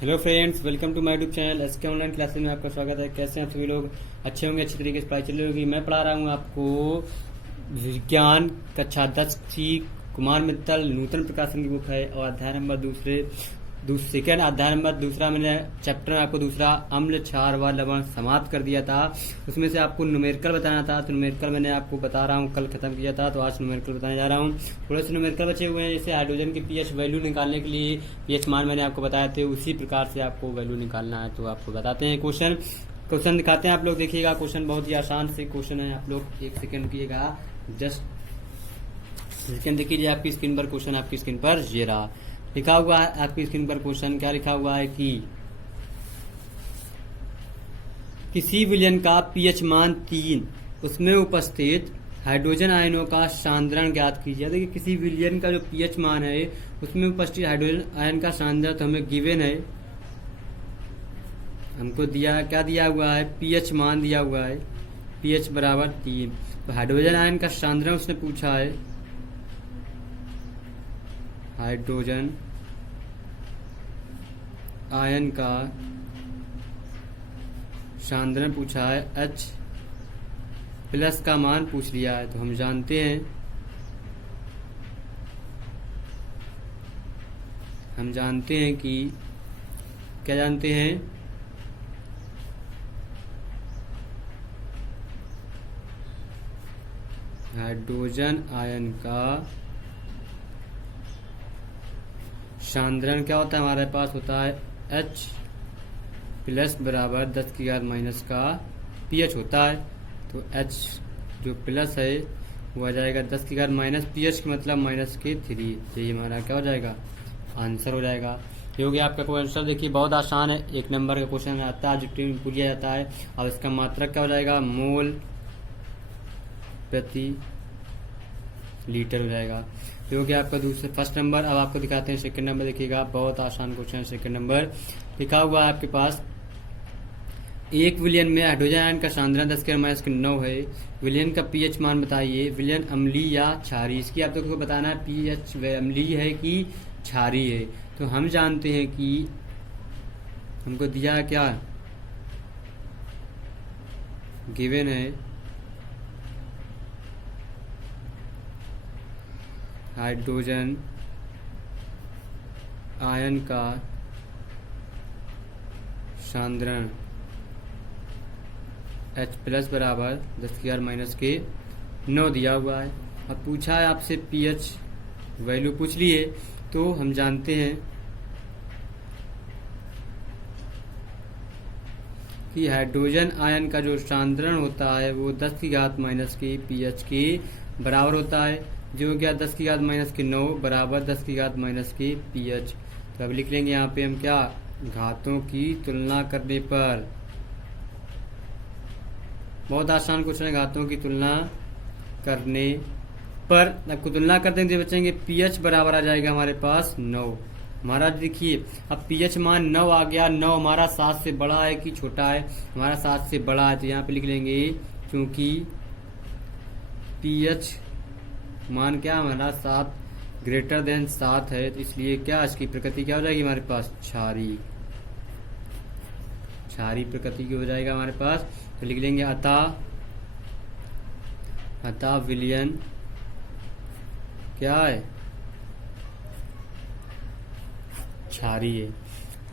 Hello friends, welcome to my YouTube channel SK online classes में आपका स्वागत है। कैसे हैं आप सभी लोग? अच्छे होंगे, अच्छी तरीके से पढ़ाई चल रही होगी। मैं पढ़ा रहा हूँ आपको विज्ञान कक्षा 10 की कुमार मित्तल नूतन प्रकाशन की बुक है और अध्याय नंबर सेकेंड अध्याय नंबर दूसरा मैंने चैप्टर में आपको दूसरा अम्ल क्षार व लवण समाप्त कर दिया था। उसमें से आपको न्यूमेरिकल बताना था, तो न्यूमेरिकल मैंने आपको बता रहा हूँ, कल खत्म किया था, तो आज न्यूमेरिकल बताने जा रहा हूँ। थोड़े से न्यूमेरिकल बचे हुए हैं, जैसे हाइड्रोजन की पीएच वैल्यू निकालने के लिए पीएच मान मैंने आपको बताए थे, उसी प्रकार से आपको वैल्यू निकालना है। तो आपको बताते हैं क्वेश्चन दिखाते हैं। आप लोग देखिएगा, क्वेश्चन बहुत ही आसान से क्वेश्चन है। आप लोग एक सेकेंड रुकिएगा, जस्ट सेकेंड देखिए। आपकी स्क्रीन पर क्वेश्चन, आपकी स्क्रीन पर ये रहा, लिखा हुआ है आपकी स्क्रीन पर क्वेश्चन। क्या लिखा हुआ है कि किसी विलयन का पीएच मान 3, उसमें उपस्थित हाइड्रोजन आयनों का सांद्रण ज्ञात कीजिए। देखिए, किसी विलयन का जो पीएच मान है उसमें उपस्थित हाइड्रोजन आयन का सांद्रण तो हमें गिवन है, हमको क्या दिया हुआ है, पीएच मान दिया हुआ है, पीएच बराबर 3। तो हाइड्रोजन आयन का सांद्रण उसने पूछा है, हाइड्रोजन आयन का सांद्रण पूछा है, H प्लस का मान पूछ लिया है। तो हम जानते हैं कि क्या जानते हैं, हाइड्रोजन आयन का सांद्रण क्या होता है, हमारे पास होता है H प्लस बराबर 10 की घात माइनस का पीएच होता है। तो H जो प्लस है वो आ जाएगा 10 की घात माइनस पीएच का मतलब माइनस के 3। ये हमारा क्या हो जाएगा, आंसर हो जाएगा। ये हो गया आपका क्वेश्चन। देखिए बहुत आसान है, 1 नंबर का क्वेश्चन आता है, जो पूछ लिया जाता है। अब इसका मात्रक क्या हो जाएगा, मोल प्रति लीटर हो जाएगा। ये हो गया आपका फर्स्ट नंबर। अब आपको दिखाते हैं सेकंड नंबर। देखिएगा बहुत आसान क्वेश्चन। सेकंड नंबर लिखा हुआ है आपके पास, एक विलयन में हाइड्रोजन आयन का सांद्रण 10 के माइनस के 9 है। विलयन का पीएच मान बताइए। विलयन अम्लीय या क्षारीय, इसकी आप लोगों को बताना है पीएच अम्लीय है कि क्षारीय है। तो हम जानते हैं कि हमको दिया है क्या, गिवन है हाइड्रोजन आयन का सांद्रण H प्लस बराबर 10 की घात माइनस के 9 दिया हुआ है। अब पूछा है आपसे पीएच वैल्यू पूछ लिए, तो हम जानते हैं कि हाइड्रोजन आयन का जो सांद्रण होता है वो 10 की घात माइनस के पीएच के बराबर होता है, जो हो गया 10 की घात माइनस के 9 बराबर 10 की घात माइनस के पीएच। तो अब लिख लेंगे यहाँ पे हम क्या, घातों की तुलना करने पर, बहुत आसान क्वेश्चन है, घातों की तुलना करने पर आपको तुलना करते हैं बचेंगे पीएच बराबर आ जाएगा हमारे पास 9। हमारा देखिए अब पीएच मान 9 आ गया। 9 हमारा 7 से बड़ा है कि छोटा है, हमारा 7 से बड़ा है, तो यहाँ पे लिख लेंगे क्योंकि पीएच मान क्या हमारा 7 ग्रेटर देन 7 है, तो इसलिए क्या इसकी प्रकृति क्या हो जाएगी हमारे पास, क्षारीय प्रकृति की हो जाएगा हमारे पास। तो लिख लेंगे अतः विलयन क्या है, क्षारीय है।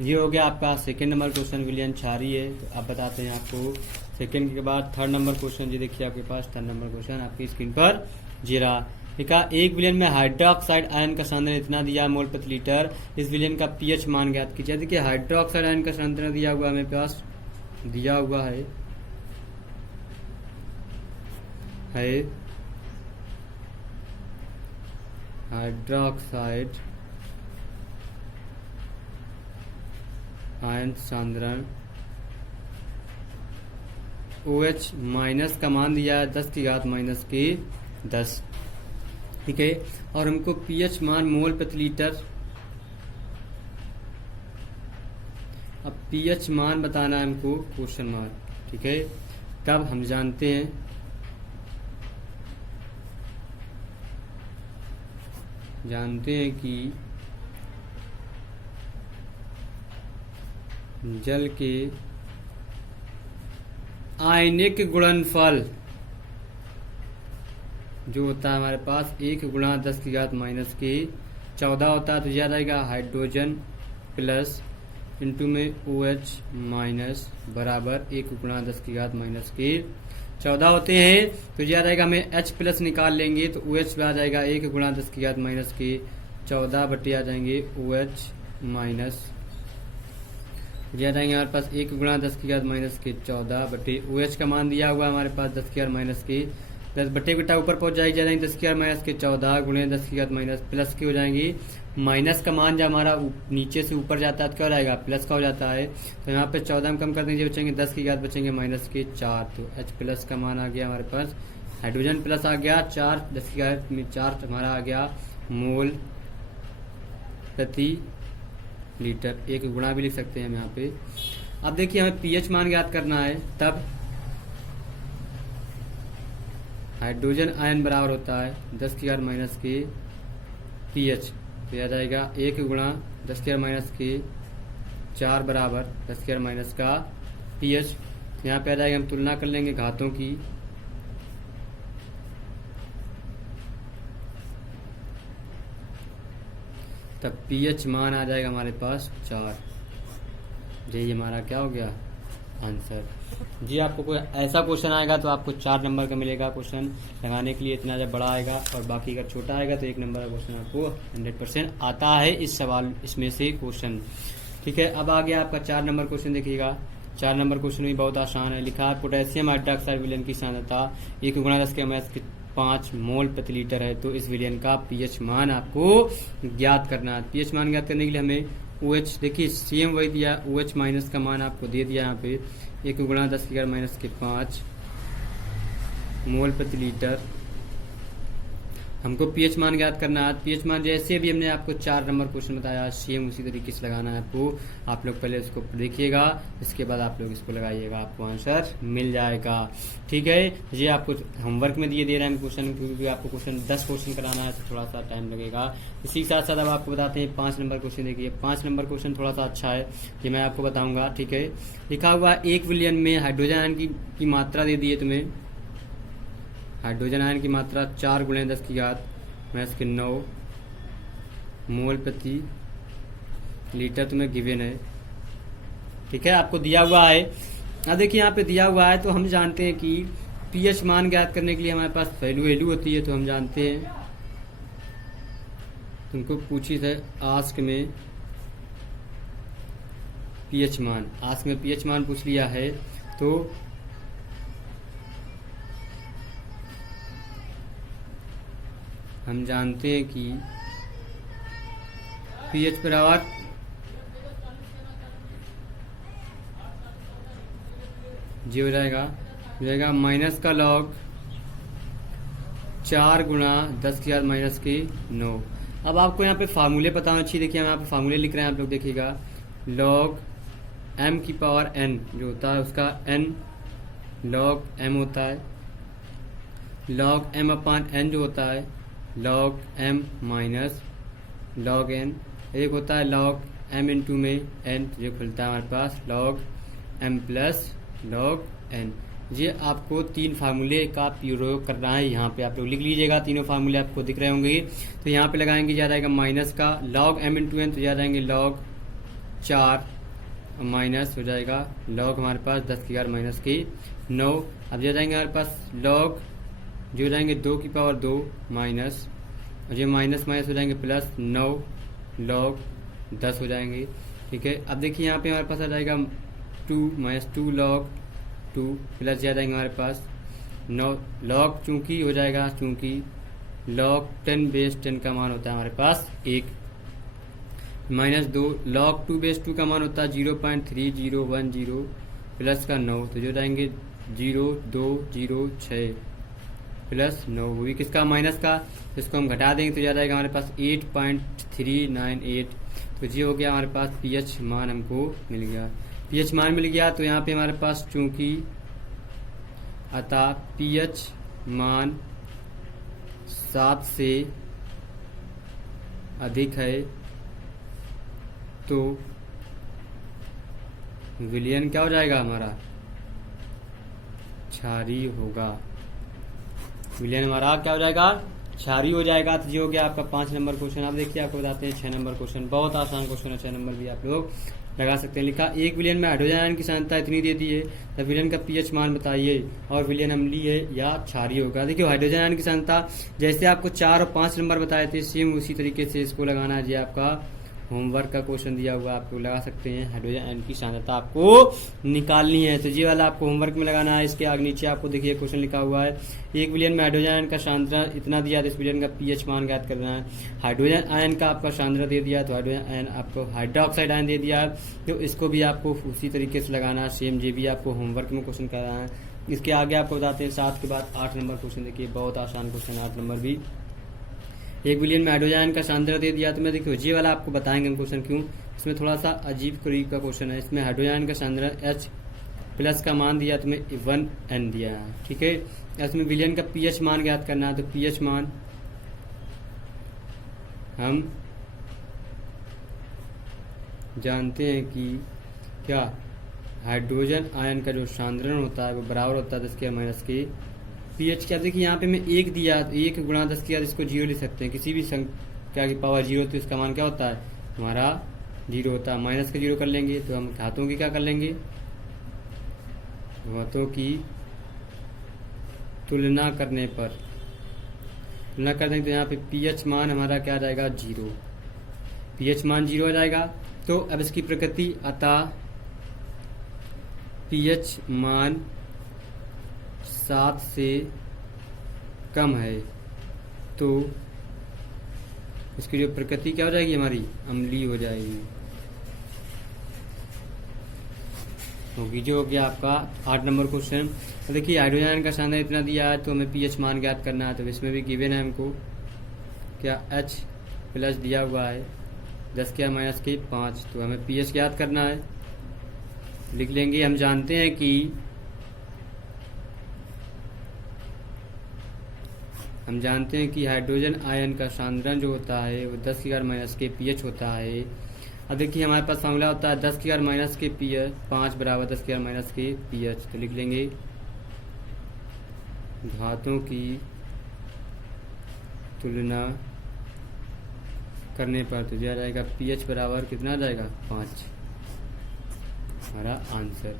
ये हो गया आपका सेकंड नंबर क्वेश्चन, विलयन क्षारीय है। तो अब बताते हैं आपको सेकंड के बाद थर्ड नंबर क्वेश्चन। जी देखिए आपके पास थर्ड नंबर क्वेश्चन आपकी स्क्रीन पर जी रहा, लिखा एक विलयन में हाइड्रोक्साइड आयन का सांद्रण इतना दिया मोल प्रति लीटर, इस विलयन का पीएच मान ज्ञात कीजिए। देखिए हाइड्रोक्साइड आयन का सांद्रण दिया हुआ मेरे पास, दिया हुआ है हाइड्रोक्साइड आयन सांद्रण OH माइनस का मान दिया है 10 की घात माइनस के 10, ठीक है। और हमको पीएच मान मोल प्रति लीटर, अब पीएच मान बताना है हमको, क्वेश्चन मार्क, ठीक है। तब हम जानते हैं कि जल के आयनिक गुणनफल जो होता है हमारे पास 1 गुणा 10 की घात माइनस के 14 होता है, तो यह रहेगा हाइड्रोजन प्लस इंटू में OH माइनस बराबर 1 गुणा 10 की घात माइनस के 14 होते हैं। तो यह रहेगा, हमें H प्लस निकाल लेंगे तो OH आ जाएगा 1 गुणा 10 की घात माइनस के 14 बटे आ जाएंगे OH माइनस, यह जाएंगे हमारे पास 1 गुणा 10 की घात माइनस के 14 बटे OH का मान दिया हुआ हमारे पास 10 की घात माइनस के 10 बटे बेटा ऊपर पहुंच जाएगी, जाएंगे 10 की घात माइनस के 14 गुणे 10 की घात माइनस प्लस की हो जाएंगी। माइनस का मान जब हमारा नीचे से ऊपर जाता है तो क्या हो जाएगा, प्लस का हो जाता है। तो यहाँ पे 14 हम कम कर देंगे, बचेंगे 10 की घात बचेंगे माइनस के 4, तो H प्लस का मान आ गया हमारे पास, हाइड्रोजन प्लस आ गया 4, 10 की घात में 4 हमारा आ गया मोल प्रति लीटर, 1 गुणा भी लिख सकते हैं हम यहाँ पे। अब देखिए हमें pH मान ज्ञात करना है, तब हाइड्रोजन आयन बराबर होता है 10 की घात माइनस के pH, तो यह जाएगा 1 गुणा 10 की घात माइनस के 4 बराबर 10 की घात माइनस का pH। यहाँ पे आ जाएगा, हम तुलना कर लेंगे घातों की, तब pH मान आ जाएगा हमारे पास 4। यही हमारा क्या हो गया आंसर। जी आपको कोई ऐसा क्वेश्चन आएगा तो आपको 4 नंबर का मिलेगा क्वेश्चन लगाने के लिए, इतना जब बड़ा आएगा, और बाकी अगर छोटा आएगा तो 1 नंबर का क्वेश्चन आपको 100% आता है इस सवाल इसमें से क्वेश्चन। ठीक है, अब आ गया आपका 4 नंबर क्वेश्चन। देखिएगा 4 नंबर क्वेश्चन भी बहुत आसान है। लिखा है पोटेशियम हाइड्रोक्साइड विलयन की सांद्रता 1 गुणा 10 के माइनस 5 मोल प्रति लीटर है, तो इस विलयन का pH मान आपको ज्ञात करना है। pH मान ज्ञात करने के लिए हमें OH, देखिए सेम वही दिया, OH माइनस का मान आपको दे दिया यहाँ पे 1 गुणा 10 की घात माइनस के 5 मोल प्रति लीटर। हमको pH मान ज्ञात करना है। pH मान जैसे भी हमने आपको 4 नंबर क्वेश्चन बताया सेम उसी तरीके से लगाना है आपको। आप लोग पहले इसको देखिएगा, इसके बाद आप लोग इसको लगाइएगा, आपको आंसर मिल जाएगा। ठीक है, ये आपको होमवर्क में दिए दे रहे हैं क्वेश्चन, क्योंकि आपको क्वेश्चन 10 क्वेश्चन कराना है तो थोड़ा सा टाइम लगेगा। इसी के साथ साथ अब आपको बताते हैं 5 नंबर क्वेश्चन। देखिए 5 नंबर क्वेश्चन थोड़ा सा अच्छा है, ये मैं आपको बताऊंगा। ठीक है, लिखा हुआ 1 विलयन में हाइड्रोजन आयन की मात्रा दे दी है तुम्हें, हाइड्रोजन आयन की मात्रा 4 गुणे 10 की घात माइनस के 9 मोल प्रति लीटर तुम्हें गिवन है। ठीक है, आपको दिया हुआ है। अब देखिए यहाँ पे दिया हुआ है, तो हम जानते हैं कि pH मान ज्ञात करने के लिए हमारे पास वैल्यू होती है, तो हम जानते हैं, तुमको पूछी है आस्क में pH मान, आस्क में pH मान पूछ लिया है, तो हम जानते हैं कि pH बराबर जी हो जाएगा माइनस का लॉग 4 गुणा 10 की घात माइनस के 9। अब आपको यहाँ पे फार्मूले पता होना चाहिए। देखिए हम यहाँ पे फार्मूले लिख रहे हैं, आप लोग देखिएगा, लॉग m की पावर n जो होता है उसका n लॉग m होता है, लॉग m अपान n जो होता है log m minus log n, एक होता है लॉग m इंटू में n जो खुलता है हमारे पास log m plus log n। ये आपको 3 फार्मूले का प्रयोग करना है। यहाँ पे आप लोग लिख लीजिएगा, तीनों फार्मूले आपको दिख रहे होंगे। तो यहाँ पे लगाएंगे, याद आएगा माइनस का लॉग m इंटू n, तो याद आएंगे लॉग 4 माइनस हो जाएगा लॉग हमारे पास 10 की घात माइनस की 9। अब याद आएंगे हमारे पास लॉग जो हो जाएंगे 2 की पावर 2 माइनस, और ये माइनस माइनस हो जाएंगे प्लस 9 लॉग 10 हो जाएंगे। ठीक है, अब देखिए यहाँ पे हमारे पास आ जाएगा 2 माइनस 2 लॉग 2 प्लस आ जाएंगे हमारे पास 9 लॉग, चूंकि हो जाएगा, चूंकि लॉग 10 बेस 10 का मान होता है हमारे पास 1 माइनस 2 लॉग 2 बेस 2 का मान होता है 0.3010 प्लस का 9, तो जो जाएंगे 0.206 प्लस 9, वो भी किसका माइनस का, इसको हम घटा देंगे तो जा जाएगा हमारे पास 8.398। तो ये हो गया हमारे पास pH मान हमको मिल गया। pH मान मिल गया, तो यहाँ पे हमारे पास चूंकि अतः pH मान 7 से अधिक है तो विलियन क्या हो जाएगा हमारा, क्षारीय होगा। विलियन हमारा क्या हो जाएगा, क्षारीय हो जाएगा। तो ये हो गया आपका 5 नंबर क्वेश्चन। अब देखिए आपको बताते हैं 6 नंबर क्वेश्चन। बहुत आसान क्वेश्चन है, 6 नंबर भी आप लोग लगा सकते हैं। लिखा 1 विलियन में हाइड्रोजन आयन की सांद्रता इतनी दे दी है, तो विलियन का पीएच मान बताइए और विलियन अम्लीय है या क्षारीय होगा। देखिए हाइड्रोजन आयन की सांद्रता जैसे आपको 4 और 5 नंबर बताए थे, सेम उसी तरीके से इसको लगाना है। ये आपका होमवर्क का क्वेश्चन दिया हुआ, आपको लगा सकते हैं। हाइड्रोजन आयन की सांद्रता आपको निकालनी है, तो ये वाला आपको होमवर्क में लगाना है। इसके आगे नीचे आपको देखिए क्वेश्चन लिखा हुआ है, 1 विलियन में हाइड्रोजन आयन का सांद्रता इतना दिया, तो इस विलियन का पीएच मान ज्ञात करना है। हाइड्रोजन आयन का आपका सांद्रता दे दिया, तो हाइड्रोजन आयन आपको हाइड्रोक्साइड आयन दे दिया, तो इसको भी आपको उसी तरीके से लगाना है। सेम ये भी आपको होमवर्क में क्वेश्चन कराना है। इसके आगे आपको बताते हैं 7 के बाद 8 नंबर क्वेश्चन। देखिए बहुत आसान क्वेश्चन 8 नंबर भी। 1 विलियन में हाइड्रोजन आयन का सांद्रता दे दिया, तो मैं देखिए ये वाला आपको बताएंगे हम क्वेश्चन क्यों। इसमें थोड़ा सा अजीब तरीके का क्वेश्चन है। इसमें हाइड्रोजन आयन का सांद्रता H प्लस का मान दिया, तो मैं 1N दिया है, ठीक है। इसमें विलियन का पीएच मान ज्ञात करना है, तो पीएच मान हम जानते हैं कि क्या हाइड्रोजन आयन का जो सांद्रण होता है वो बराबर होता है 10⁻⁻ के पीएच क्या। देखिए यहाँ पे मैं 1 दिया, 1 गुणा 10⁻, इसको 0 लिख सकते हैं, किसी भी संख्या की पावर 0, तो इसका मान क्या होता है हमारा 0 होता है। माइनस का 0 कर लेंगे तो हम घातों की क्या कर लेंगे, घातों की तुलना करने पर तुलना कर देंगे, तो यहाँ पे पीएच मान हमारा क्या आ जाएगा 0, पीएच मान 0 आ जाएगा। तो अब इसकी प्रकृति, अतः पीएच मान 7 से कम है, तो इसकी जो प्रकृति क्या हो जाएगी हमारी, अम्लीय हो जाएगी, होगी। जो हो गया आपका 8 नंबर क्वेश्चन। तो देखिए हाइड्रोजन आयन का सांद्रता इतना दिया है, तो हमें पीएच मान ज्ञात करना है। तो इसमें भी गिवन है हमको क्या H प्लस दिया हुआ है 10⁻⁻ के 5, तो हमें पीएच ज्ञात करना है। लिख लेंगे, हम जानते हैं कि हाइड्रोजन आयन का सांद्रण जो होता है वो 10⁻⁻ के पीएच होता है। अब देखिए हमारे पास फॉर्मूला होता है 10⁻⁻ के पीएच 5 बराबर 10⁻⁻ के पीएच। तो लिख लेंगे धातुओं की तुलना करने पर तो दिया जाएगा पीएच बराबर कितना आ जाएगा 5, हमारा आंसर,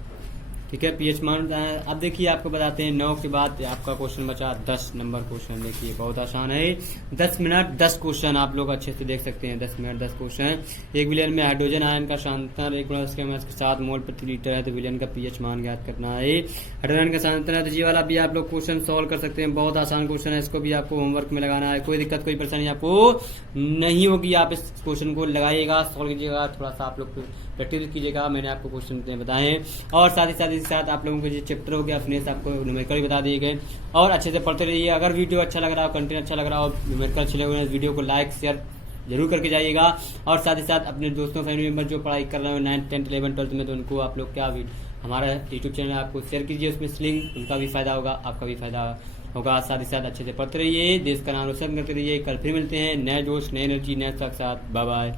ठीक है। पीएच मान। अब देखिए आपको बताते हैं 9 के बाद आपका क्वेश्चन बचा 10 नंबर क्वेश्चन। देखिए बहुत आसान है, 10 मिनट 10 क्वेश्चन आप लोग अच्छे से देख सकते हैं। 10 मिनट 10 क्वेश्चन। 1 विलियन में हाइड्रोजन आयन का सांद्रता 1 मोल प्रति लीटर है, तो विलियन का पीएच मान ज्ञात करना है। हाइड्रोजन का सांद्रता है, तो ये वाला भी आप लोग क्वेश्चन सॉल्व कर सकते हैं। बहुत आसान क्वेश्चन है, इसको भी आपको होमवर्क में लगाना है। कोई दिक्कत कोई परेशानी आपको नहीं होगी, आप इस क्वेश्चन को लगाइएगा, सॉल्व कीजिएगा, थोड़ा सा आप लोग प्रैक्टिस कीजिएगा। मैंने आपको क्वेश्चन बताए हैं, और साथ ही साथ आप लोगों को जो चैप्टर हो गया फिनिश आपको न्यूमेरिकल बता दिए गए, और अच्छे से पढ़ते रहिए। अगर वीडियो अच्छा लग रहा हो, कंटेंट अच्छा लग रहा हो, न्यूमेरिकल अच्छे लग रहे हैं, वीडियो को लाइक शेयर जरूर करके जाइएगा। और साथ ही साथ अपने दोस्तों फैमिली मेंबर जो पढ़ाई कर रहे हो 9th 10th 11th 12th में, तो उनको आप लोग क्या हमारा यूट्यूब चैनल आपको शेयर कीजिए, उसमें लिंक, उनका भी फायदा होगा, आपका भी फायदा होगा। साथ ही साथ अच्छे से पढ़ते रहिए, देश का नाम रोशन करते रहिए। कल फिर मिलते हैं नए जोश नए एनर्जी नए साथ। Bye bye.